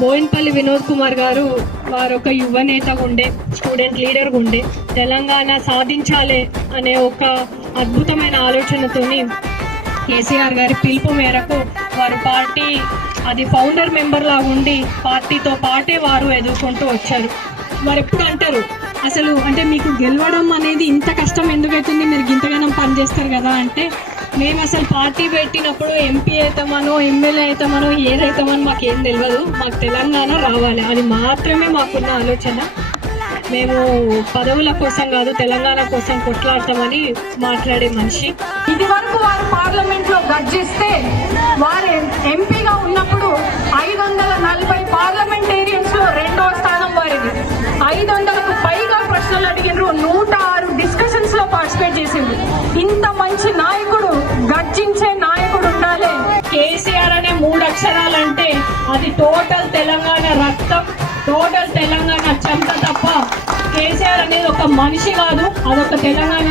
బోయిన్పల్లి వినోద్ కుమార్ గారు వారు ఒక యువ నేతగా ఉండే, స్టూడెంట్ లీడర్గా ఉండే, తెలంగాణ సాధించాలి అనే ఒక అద్భుతమైన ఆలోచనతోని కేసీఆర్ గారి పిలుపు మేరకు వారు పార్టీ అది ఫౌండర్ మెంబర్ లాగా ఉండి పార్టీతో పాటే వారు ఎదుర్కొంటూ వచ్చారు. వారు ఎప్పుడు అంటారు, అసలు అంటే మీకు గెలవడం అనేది ఇంత కష్టం ఎందుకైతుంది, మీరు ఇంతగానం పనిచేస్తారు కదా అంటే, మేము అసలు పార్టీ పెట్టినప్పుడు ఎంపీ అవుతామనో ఎమ్మెల్యే అవుతామనో ఏదైతామని మాకేం తెలియదు, మాకు తెలంగాణ రావాలి, అది మాత్రమే మాకున్న ఆలోచన. మేము పదవుల కోసం కాదు తెలంగాణ కోసం కొట్లాడతామని మాట్లాడే మనిషి. ఇది వరకు వారు పార్లమెంట్ లో గర్జిస్తే వారు ఎంపీగా ఉన్నప్పుడు 540 పార్లమెంటేరియన్స్ లో 2వ స్థానం వారిది. 500కు పైగా ప్రశ్నలు అడిగినారు, 106 డిస్కషన్స్ లో పార్టిసిపేట్ చేసిండ్రు. ఇంత మంచి నాయకుడు, గర్జించే నాయకుడు ఉండాలి. కేసీఆర్ అనే 3 అక్షరాలంటే అది టోటల్ తెలంగాణ రక్తం, టోటల్ తెలంగాణ చెమట తప్ప కేసీఆర్ అనేది ఒక మనిషి కాదు, అదొక తెలంగాణ